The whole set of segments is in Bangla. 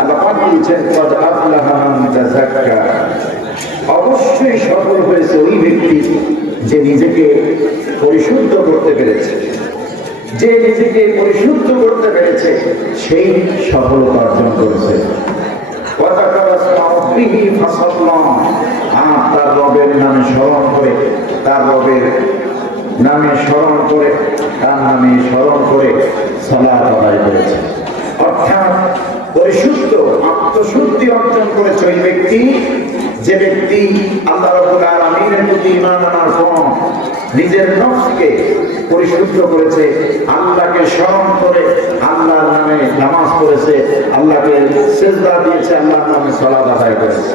আল্লাহ পাক বলছেন ক্বাদ আফলাহা মান তাযাক্কা, অবশ্যই সফল হয়েছে ওই ব্যক্তি যে নিজেকে পরিশুদ্ধ করতে পেরেছে। যে নিজেকে পরিশুদ্ধ করতে পেরেছে সেই সফলতা অর্জন করেছে। তার রবের নামে স্মরণ করে, তার রবের নামে স্মরণ করে, তার নামে স্মরণ করে সালাত আদায় করেছে। অর্থাৎ পরিশুদ্ধ আত্মশুদ্ধি অর্জন করেছে ওই ব্যক্তি যে ব্যক্তি আল্লাহ রাব্বুল আলামিনের প্রতি ঈমান আনার পর নিজের নফসকে পরিশুদ্ধ করেছে, আল্লাহকে স্মরণ করে আল্লাহর নামে নামাজ পড়েছে, আল্লাহকে সিজদা দিয়েছে, আল্লাহর নামে সালাত আদায় করেছে।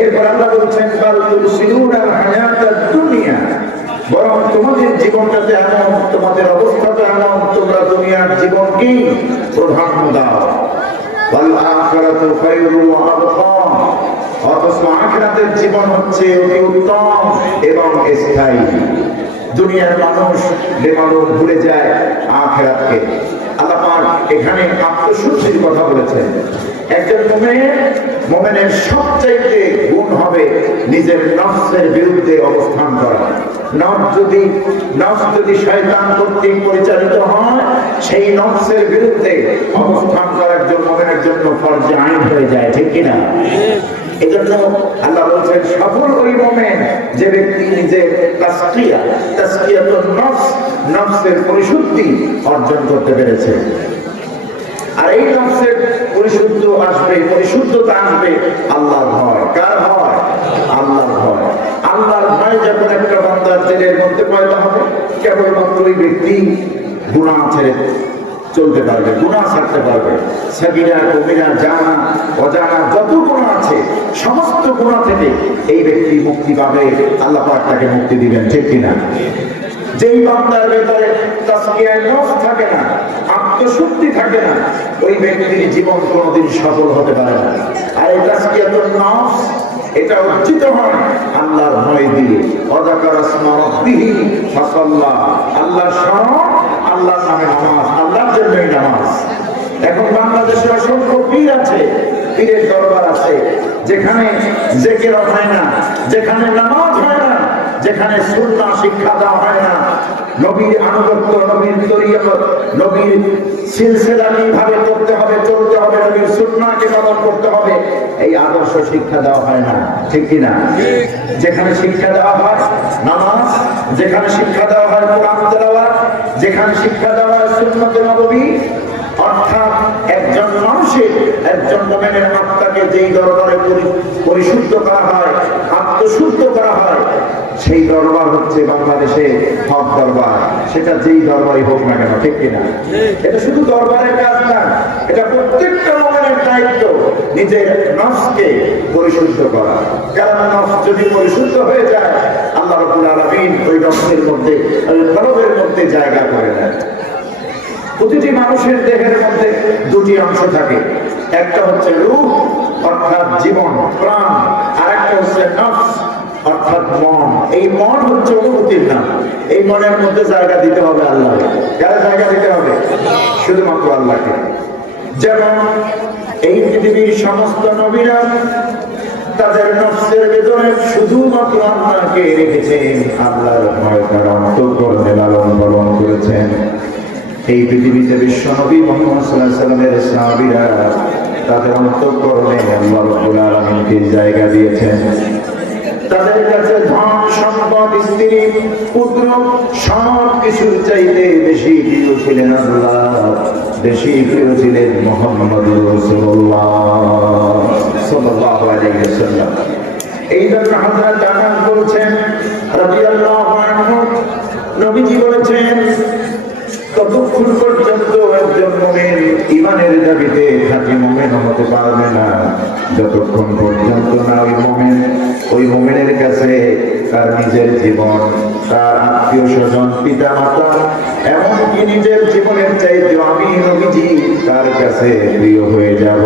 এরপর আল্লাহ বলছেন বাল তুসিরুনাল হায়াতাদ দুনিয়া, বরং তোমাদের জীবনটাতে এমন, তোমাদের অবস্থাটা এমন, তোমরা দুনিয়ার জীবনকেই প্রাধান্য দাও। ওয়াল আখিরাতু খায়রুন ওয়া আবকা, অথচ আখিরাতের জীবন হচ্ছে অতি উত্তম এবং স্থায়ী। দুনিয়ার মানুষ বেমালুম ভুলে যায় আখিরাতকে। আল্লাহ পাক এখানে আত্মশুদ্ধির কথা বলেছেন। একজন মুমিনের সবচাইতে গুণ হবে নিজের নফসের বিরুদ্ধে অবস্থান করা। নফস যদি শয়তান কর্তৃক পরিচালিত হয়, সেই নফসের বিরুদ্ধে অবস্থান করা একজন মুমিনের জন্য ফরজে আইন হয়ে যায়, ঠিক কিনা? এজন্য আল্লাহ বলছেন সফল ওই মুমিন যে ব্যক্তি নিজের তাসকিয়াতুন নফস, নফসের পরিশুদ্ধি অর্জন করতে পেরেছে। আর এই নফসের পরিশুদ্ধ আসবে, পরিশুদ্ধতা আসবে আল্লাহর ভয়। কার ভয়? আল্লাহর ভয়। আল্লাহর ভয় যখন একটা বান্দার দিলের মধ্যে পয়দা হবে, কেবলমাত্র ওই ব্যক্তি গুনাহ ছেড়ে চলতে পারবে, গুনাহ ছাড়তে পারবে। সাগীরা কবিরা জানা অজানা যত গুনাহ আছে সমস্ত গুনাহ থেকে এই ব্যক্তি মুক্তি পাবে। আল্লাহ পাক তাকে মুক্তি দিবেন, ঠিক কিনা? যেই বান্দার ভেতরে তাসকিয়ায়ে নফস থাকে না, আত্মশুদ্ধি থাকে না, ওই ব্যক্তির জীবন কোনোদিন সফল হতে পারে না। আর এই তাসকিয়াতুন নফস এটা অর্জিত হয় আল্লাহর ভয় দিয়ে। ওয়াযাকারা ইসমা রাব্বিহি ফাসাল্লা, আল্লাহর স্মরণ, আল্লাহর নামে নামাজ, আল্লাহর জন্যই নামাজ। এখন বাংলাদেশে অসংখ্য পীর আছে, পীরের দরবার আছে, যেখানে জিকির হয় না, যেখানে নামাজ হয় না, যেখানে সুন্নাহ শিক্ষা দেওয়া হয় না, নবীর আনুগত্য, নবীর তরিকত, নবীর সিলসিলা কিভাবে করতে হবে, চলতে হবে, নবীর সুন্নাহকে পালন করতে হবে, এই আদর্শ শিক্ষা দেওয়া হয় না, ঠিক কিনা? যেখানে শিক্ষা দেওয়া হয় নামাজ, যেখানে শিক্ষা দেওয়া হয় কোরআন তেলাওয়াত, যেখানে শিক্ষা দেওয়া হয় সুন্নতে নববী, অর্থাৎ একজন মানুষের, একজন মুমিনের আত্মাকে যেই দরবারে পরিশুদ্ধ করা হয়, আত্মশুদ্ধ করা হয়, সেই দরবার হচ্ছে বাংলাদেশে হক দরবার। সেটা যেই দরবারই হোক না কেন, ঠিক কিনা? এটা শুধু দরবারের কাজ না, এটা প্রত্যেকটা মুমিনের দায়িত্ব নিজের নফসকে পরিশুদ্ধ করা। কারণ নফস যদি পরিশুদ্ধ হয়ে যায়, আল্লাহ রাব্বুল আলামিন ওই নফসের মধ্যে, ওই কলবের মধ্যে জায়গা করে দেন। প্রতিটি মানুষের দেহের মধ্যে দুটি অংশ থাকে, একটা হচ্ছে রূহ অর্থাৎ জীবন, প্রাণ, আর একটা হচ্ছে নফস অর্থাৎ মন। এই মন হচ্ছে অনুভূতির নাম। এই মনের মধ্যে জায়গা দিতে হবে আল্লাহ। কারা জায়গা দিতে হবে? শুধুমাত্র আল্লাহকে। যেমন এই পৃথিবীর সমস্ত নবীরা তাদের নফসের ভেতরে শুধুমাত্র আল্লাহকে রেখেছেন, আল্লাহর ভয় তার অন্তঃকরণে লালন পালন করেছেন। এই পৃথিবীতে বিশ্ব নবী মুহাম্মদ সাল্লাল্লাহু আলাইহি ওয়াসাল্লামের সাহাবীরা তাদের অন্তঃকরণে আল্লাহ রাব্বুল আলামিনকে জায়গা দিয়েছেন। তাদের কাছে ধন সম্পদ, স্ত্রী পুত্র সব কিছুর চাইতে বেশি প্রিয় ছিলেন আল্লাহ, বেশি প্রিয় ছিলেন মুহাম্মদ রাসূলুল্লাহ সাল্লাল্লাহু আলাইহি ওয়াসাল্লাম। এই জন্য হযরত আনাস বলেছেন রাদিয়াল্লাহু আনহু, নবীজি বলেছেন ততক্ষণ পর্যন্ত একজন মুমিন ঈমানের দাবিতে খাঁটি মুমিন হতে পারবে না যতক্ষণ পর্যন্ত না ওই মুমিনের কাছে তার নিজের জীবন, তার আত্মীয় স্বজন, পিতা মাতা, এমনকি নিজের জীবনের চাইতে আমি নবীজি তার কাছে প্রিয় হয়ে যাব।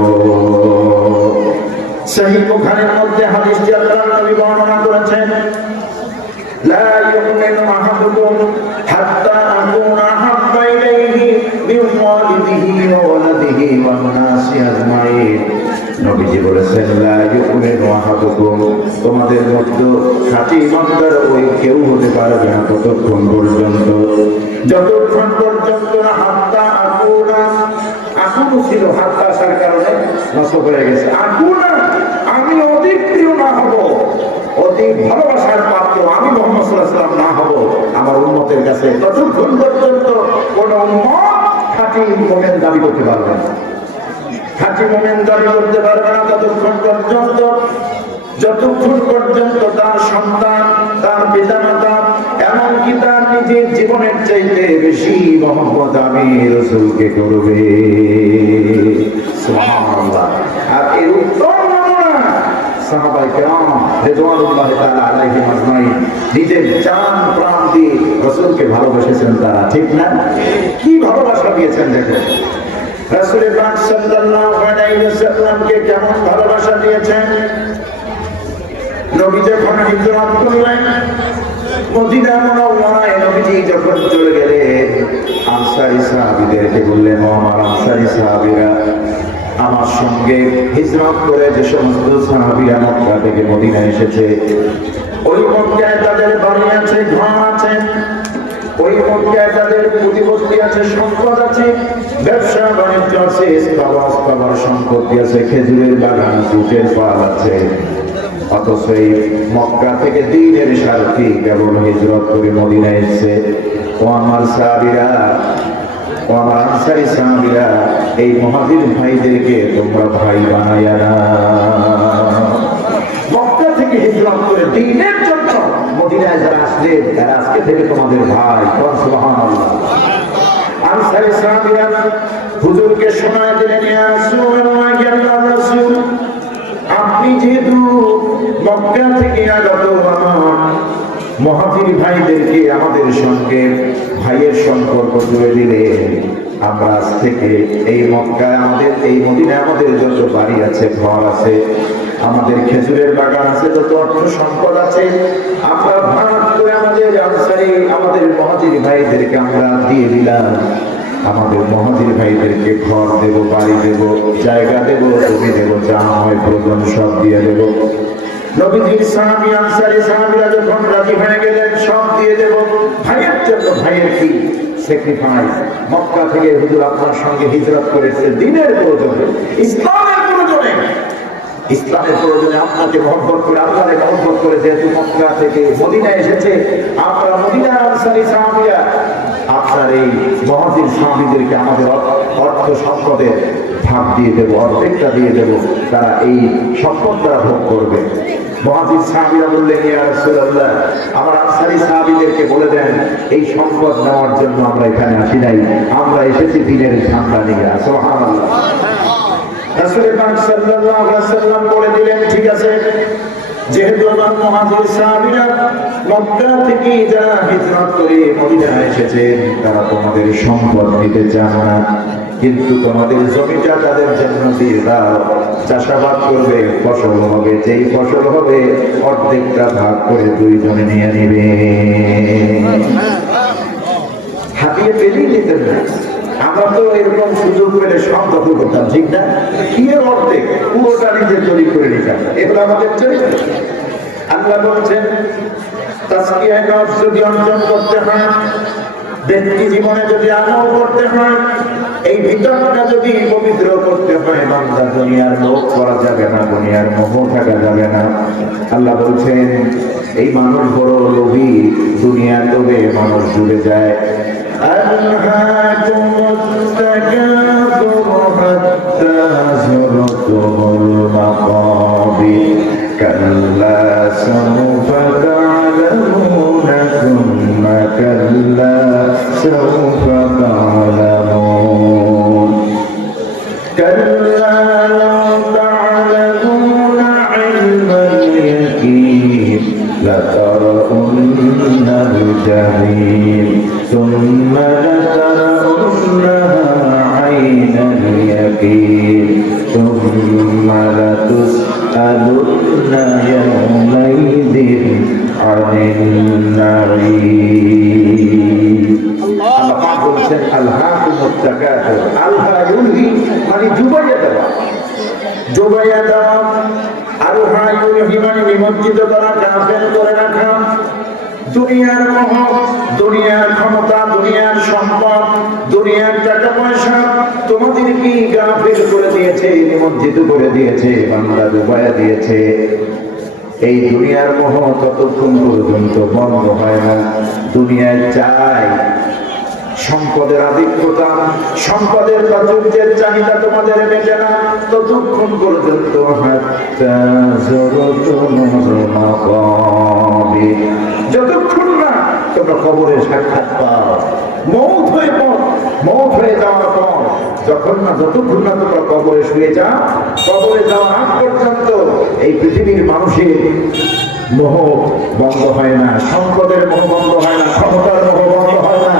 সহিহ বুখারীর মধ্যে হাদিসটি আল্লাহর নবী বর্ণনা করেছেন, লা ইউমিনু আহাদুকুম হাত্তা আকুনা হাব্বা ইলাইহি মিন ওয়ালিদিহি ওয়া ওয়ালাদিহি আলিহি ওয়ান নাসি আজমাইন। নবীজি বলেছেন, লা ইউমিনু আহাদুকুম, তোমাদের মধ্যে খাঁটি ইমানদার ওই কেউ হতে পারবে না ততক্ষণ পর্যন্ত, যতক্ষণ পর্যন্ত না হাত্তা আকুনা, আকুনু ছিল হাত্তা আসার কারণে নষ্ট হয়ে গেছে, আকুনা আমি অধিক প্রিয় না হব, অধিক ভালোবাসার পাত্র আমি মুহাম্মদ সাল্লাল্লাহু আলাইহি ওয়াসাল্লাম না হব আমার উম্মতের কাছে, ততক্ষণ পর্যন্ত কোন উম্মত খাঁটি মুমিন দাবি করতে পারবে না। খাঁটি মুমিন দাবি করতে পারবে না ততক্ষণ পর্যন্ত যতক্ষণ পর্যন্ত তার সন্তান, তার পিতামাতা, এমনকি তার নিজের জীবনের চাইতে বেশি মহব্বত আমি রাসূলকে করবে। সুবহানাল্লাহ। আর এই উত্তম নমুনা সাহাবায়ে কেরাম রিদওয়ানুল্লাহি তাআলা আলাইহিম আজমাইন, নিজের জান প্রাণ দিয়ে রাসূলকে ভালোবেসেছেন তারা, ঠিক না? কি ভালোবাসা দিয়েছেন দেখো। রাসূল পাক সাল্লাল্লাহু আলাইহি ওয়াসাল্লামকে কেমন ভালোবাসা দিয়েছেন। নবী যখন হিজরত করলেন মদিনা মুনাওয়ারায়, নবীজি যখন চলে গেলেন আনসারী সাহাবীদেরকে বললেন, ও আমার আনসারী সাহাবীরা, আমার সঙ্গে হিজরত করে যে সমস্ত সাহাবীরা মক্কা থেকে মদিনা এসেছে, ওই মক্কায় তাদের বাড়ি আছে, ঘর আছে, ওই মক্কায় তাদের প্রতিপত্তি আছে, সম্পদ আছে, ব্যবসা বাণিজ্য আছে, স্থাবর সম্পত্তি আছে, খেজুরের বাগান আছে, উটের পাল আছে, অথচ এই মক্কা থেকে দ্বীনের স্বার্থে কেবল হিজরত করে মদিনায় এসেছে। ও আমার সাহাবীরা, ও আমার আনসারী সাহাবীরা, এই মুহাজির ভাইদেরকে তোমরা ভাই বানায়া না। মক্কা থেকে হিজরত করে দ্বীনের জন্য মদিনায় যারা আসলেন তারা আজকে থেকে তোমাদের ভাই। সুবহানাল্লাহ। আনসারী সাহাবীরা হুজুরকে শোনায় দিলেন, ইয়া রাসূলুল্লাহ, ইয়া আল্লাহর রাসূল, আপনি যেহেতু মক্কা থেকে আগত আমার মুহাজির ভাইদেরকে আমাদের সঙ্গে ভাইয়ের সম্পর্ক জুড়ে দিলেন, আমরা আজ থেকে এই মক্কায় আমাদের, এই মদিনায় আমাদের যত বাড়ি আছে, ঘর আছে, আমাদের খেজুরের বাগান আছে, যত অর্থ সম্পদ আছে, আমরা ভাগ করে আমাদের আনসারী, আমাদের মুহাজির ভাইদেরকে আমরা দিয়ে দিলাম। আমাদের মুহাজির ভাইদেরকে ঘর দেব, বাড়ি দেব, জায়গা দেব, জমি দেব, যা হয় প্রয়োজন সব দিয়ে দেব। নবীজির সাহাবী আনসারী সাহাবীরা যখন রাজি হয়ে গেলেন, সব দিয়ে দেব ভাইয়ের জন্য। ভাইয়ের কি স্যাক্রিফাইস। মক্কা থেকে হুজুর আপনার সঙ্গে হিজরত করেছে দ্বীনের প্রয়োজনে, ইসলামের প্রয়োজনে, ইসলামের প্রয়োজনে আপনাকে মহব্বত করে, আল্লাহকে মহব্বত করে যেহেতু মক্কা থেকে মদিনায় এসেছে, আপনারা মদিনার আনসারী সাহাবীরা আপনার এই মুহাজির সাহাবীদেরকে আমাদের অর্থ সম্পদের ভাগ দিয়ে দেব, অর্ধেকটা দিয়ে দেব, তারা এই সম্পদটা ভোগ করবে। মুহাজির সাহাবীরা বললেন, ইয়া রাসূলুল্লাহ, আমার আনসারী সাহাবীদেরকে বলে দেন এই সম্পদ নেওয়ার জন্য আমরা এখানে আসি নাই, আমরা এসেছি দ্বীনের ঝান্ডা নিয়ে। সুবহানাল্লাহ। রাসূল পাক সাল্লাল্লাহু আলাইহি ওয়াসাল্লাম বলে দিলেন, ঠিক আছে, যেহেতু আমার মুহাজির সাহাবীরা মক্কা থেকে যারা হিজরত করে মদিনায় এসেছেন, তারা তোমাদের সম্পদ নিতে চান না, কিন্তু তোমাদের জমিটা তাদের জন্য দিয়ে দাও, চাষাবাদ করবে, ফসল হবে, যেই ফসল হবে অর্ধেকটা ভাগ করে দুইজনে নিয়ে নিবে। হাতিয়ে পেলেই নিতেন না। আমরা তো এরকম সুযোগ পেলে সব দখল করতাম, ঠিক না? কি এর অর্ধেক পুরোটা নিজের তৈরি করে নিতাম, এগুলো আমাদের চরিত্র। আল্লাহ বলছেন, তাসকিয়ায়ে নফস যদি অর্জন করতে হয়, ব্যক্তি জীবনে যদি আমল করতে হয়, এই ভিতরটা যদি পবিত্র করতে হয়, বান্দা দুনিয়ার লোভ করা যাবে না, দুনিয়ার মোহ থাকা যাবে না। আল্লাহ বলছেন, এই মানুষ বড় লোভী, দুনিয়ার লোভে মানুষ ডুবে যায়। আল্লাহুমুত তাকাসুর হাত্তা যুরতুমুল মাকাবির কাল্লা সাউফা তা'লামুনা সুম্মা কাল্লা সাউফা তা'লামুন কাল্লা লাউ তা'লামুনা ইলমাল ইয়াকিন লাতারাউন্নাল জাহিম সুম্মা লাতারাউন্নাহা আইনাল ইয়াকিন সুম্মা লাতুসআলুন্না ইয়াওমাইযিন আনিন নাঈম। আল্লাহ পাক বলছেন, আল্লাহুমুত তাকাসুর, আল্লাহ ইউলহি খালি ডুবাইয়া দেওয়া আরো হিমানি নিমজ্জিত করা, গাফেল করে রাখা, দুনিয়ার মোহ, দুনিয়ার ক্ষমতা, দুনিয়ার সম্পদ, দুনিয়ার টাকা পয়সা তোমাদের কি গাফেল করে দিয়েছে, নিমজ্জিত করে দিয়েছে, বাংলা ডুবাইয়া দিয়েছে। এই দুনিয়ার মোহ ততক্ষণ পর্যন্ত বন্ধ হয় না। দুনিয়ায় চাই সম্পদের আধিক্যতা, সম্পদের প্রাচুর্যের চাহিদা তোমাদের মেটে না ততক্ষণ পর্যন্ত। যতক্ষণ না তোমরা কবরের সাক্ষাৎ পাও, মৌত হয়ে যাওয়ার পর, যতক্ষণ না তোমরা কবরে শুয়ে যাও, কবরে যাওয়ার আগ পর্যন্ত এই পৃথিবীর মানুষের মোহ বন্ধ হয় না, সম্পদের মোহ বন্ধ হয় না, ক্ষমতার মোহ বন্ধ হয় না,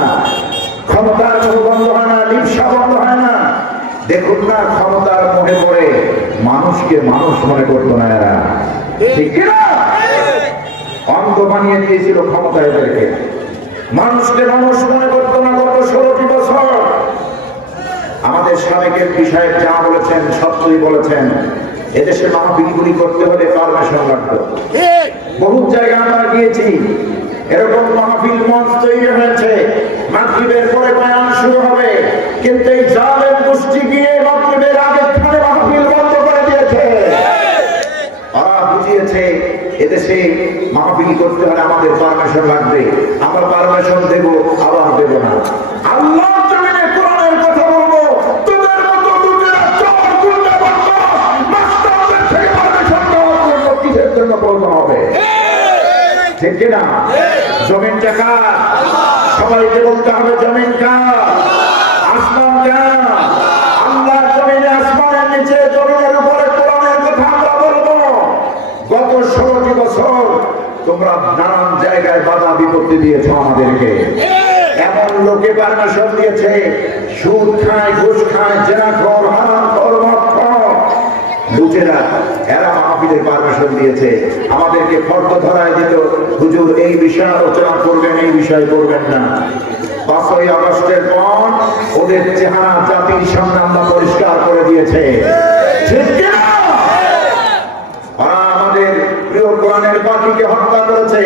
ক্ষমতার মোহ বন্ধ হয় না, লিপ্সা বন্ধ হয় না। দেখুন না, ক্ষমতার মোহে পড়ে মানুষকে মানুষ মনে করতো না এরা, ঠিক না? অন্ধ বানিয়ে দিয়েছিল ক্ষমতা এদেরকে, মানুষকে মানুষ মনে করতো না। গত 16টি বছর আমাদের সাবেকের বিষয়ে যা বলেছেন সত্যই বলেছেন। এদেশে মাহফিলগুলি করতে হলে পারমিশন লাগতো। বহু জায়গায় আমরা গিয়েছি, এরকম মাহফিল মঞ্চ তৈরি হয়েছে, মাগরিবের পরে বয়ান শুরু হবে, কিন্তু এই জালেম গোষ্ঠী গিয়ে মাগরিবের আগের খানে মাহফিল বন্ধ করে দিয়েছে। ওরা বুঝিয়েছে এদেশে মাহফিল করতে হলে আমাদের পারমিশন লাগবে, আমরা পারমিশন দেব আবার দেব না। আল্লাহ জমিনে কোরআনের কথা বলবো, তোদের মতো লোকেরা চোর গুন্ডা বদমাশ মাস্টারদের থেকে পারমিশন দেওয়ার জন্য কিসের জন্য প্রয়োজন হবে, ঠিক কিনা? জমিন কার? সবাইকে বলতে হবে জমিন কার, আসমান কার? আল্লাহ জমিনে, আসমানের নিচে, জমিনের উপরে কোরআনের কথা আমরা বলবো। গত 16টি বছর তোমরা নানান জায়গায় বাধা বিপত্তি দিয়েছ আমাদেরকে। এমন লোকে পারমিশন দিয়েছে, সুদ খায়, ঘুষ খায়, জেনাখোর, হারামখোর, মদখোর লুটেরা, এরা মাহফিলের পারমিশন দিয়েছে। আমাদেরকে ফর্দ ধরায় দিত, হুজুর এই বিষয়ে আলোচনা করবেন, এই বিষয় করবেন না। 5ই আগস্টের পর ওদের চেহারা জাতির সামনে আমরা পরিষ্কার করে দিয়েছে, ঠিক কিনা? আমাদের প্রিয় কোরআনের পাখিকে হত্যা করেছে,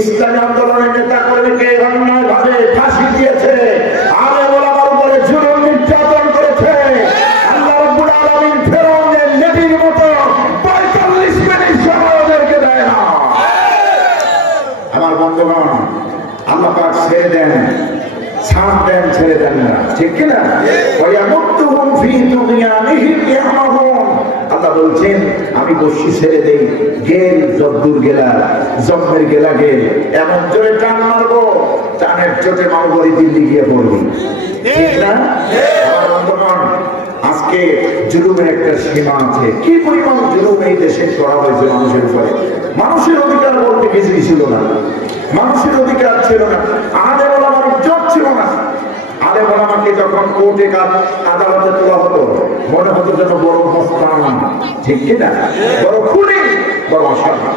ইসলামী আন্দোলনের নেতা কর্মীকে অন্যায় ভাবে ফাঁসি দিয়েছে, আলেম ওলামার উপরে জুলুম নির্যাতন করেছে। আল্লাহ রাব্বুল আলামিন ফেরাউনের নবীর মতো 45 মিনিট সময় ওদেরকে দেয় না। আমার বন্ধুগণ, আল্লাহ পাক ছেড়ে দেন, ছাড় দেন, ছেড়ে দেন না, ঠিক কিনা? ওয়ায়ামুতুহুম ফি তুগয়ানিহিম ইয়ামাহুন। আল্লাহ বলছেন আমি বসি ছেড়ে দেই, গেল যদ্দুর গেলা, জম্মের গেলা গেল, এমন জোরে টান মারবো, টানের চোটে মালবরি দিল্লি গিয়ে পড়বি, ঠিক না? আমার বন্ধুগণ, আজকে জুলুমের একটা সীমা আছে। কি পরিমাণ জুলুম এই দেশে করা হয়েছে মানুষের উপরে। মানুষের অধিকার বলতে কিছুই ছিল না, মানুষের অধিকার ছিল না, আলেম ওলামার ইজ্জত ছিল না। আলেম ওলামাকে যখন কোর্টে আদালতে তোলা হতো, মনে হতো যেন বড় মস্তান, ঠিক কিনা? বড় খুনি, বড় অসাধু।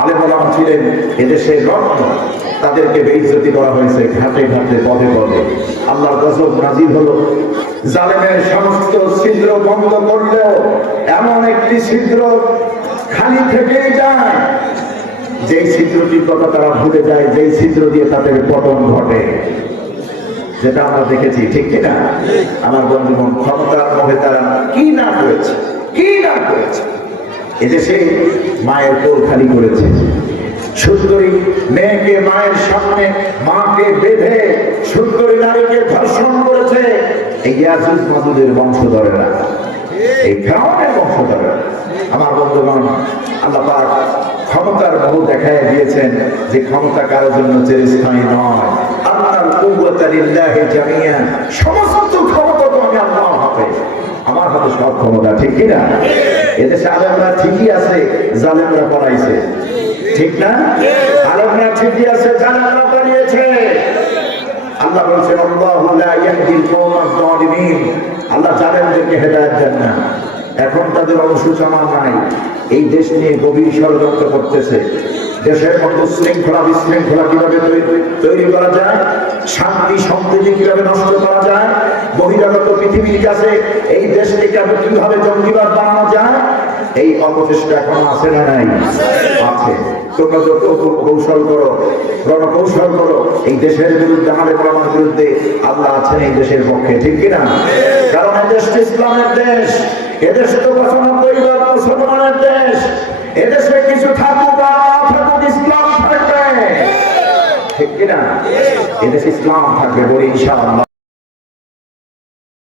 আলেম ওলামা ছিলেন এদেশের রত্ন, তাদেরকে বেইজ্জতি করা হয়েছে ঘাটে ঘাটে, পদে পদে। আল্লাহর গজব নাজিল হলো। জালেমের সমস্ত ছিদ্র বন্ধ করলেও এমন একটি ছিদ্র খালি থেকেই যায়, যেই ছিদ্রটির কথা তারা ভুলে যায়, যেই ছিদ্র দিয়ে তাদের পতন ঘটে, যেটা আমরা দেখেছি, ঠিক কিনা? আমার বন্ধুগণ, ক্ষমতার মোহে তারা কি না করেছে, কি না করেছে। এদেশে মায়ের কোল খালি করেছে, সুন্দরী মেয়েকে মায়ের সামনে মাকে বেঁধে সুন্দরী নারীকে ধর্ষণ করেছে এই ইয়াজুজ মাজুজের বংশধরেরা, এই ফিরআউনের বংশধরেরা। আমার বন্ধুগণ, আল্লাহ পাক ক্ষমতার মোহ দেখায় দিয়েছেন যে ক্ষমতা কারোর জন্য চিরস্থায়ী নয়। আল্লাহর কুওয়াতা লিল্লাহি জামিয়া, সমস্ত ক্ষমতা তো আমি আল্লাহর হাতে, আমার হাতে সব ক্ষমতা, ঠিক কিনা? এদেশে আলেমরা ঠিকই আছে, জালেমরা পড়াইছে, ঠিক না? আলেমরা ঠিকই আছে, জালেমরা পড়িয়েছে। আল্লাহ বলছেন আল্লাহু লা ইয়াহদিল কওমাজ জালিমিন, আল্লাহ জালেমদেরকে হেদায়েত দেন না। এখন তাদের অনুশোচনা নাই, এই দেশ নিয়ে গভীর ষড়যন্ত্র করতেছে। দেশের মধ্যে শৃঙ্খলা বিশৃঙ্খলা কিভাবে তৈরি করা যায়, শান্তি সম্প্রীতি কিভাবে নষ্ট করা যায়, বহিরাগত পৃথিবীর কাছে এই দেশকে কিভাবে জঙ্গিবাদ বানানো যায়, এই অপচেষ্টা এখন আছে না নাই? আছে। তোমরা যত কৌশল করো, রণকৌশল করো, এই দেশের বিরুদ্ধে, আমাদের বলার বিরুদ্ধে, আল্লাহ আছেন এই দেশের পক্ষে, ঠিক কিনা? কারণ এদেশ ইসলামের দেশ, এদেশে তো 95% মুসলমানের দেশ। এদেশে কিছু থাকুক বা না থাকুক, ইসলাম থাকবে, ঠিক কিনা? এদেশে ইসলাম থাকবে বলি ইনশাআল্লাহ।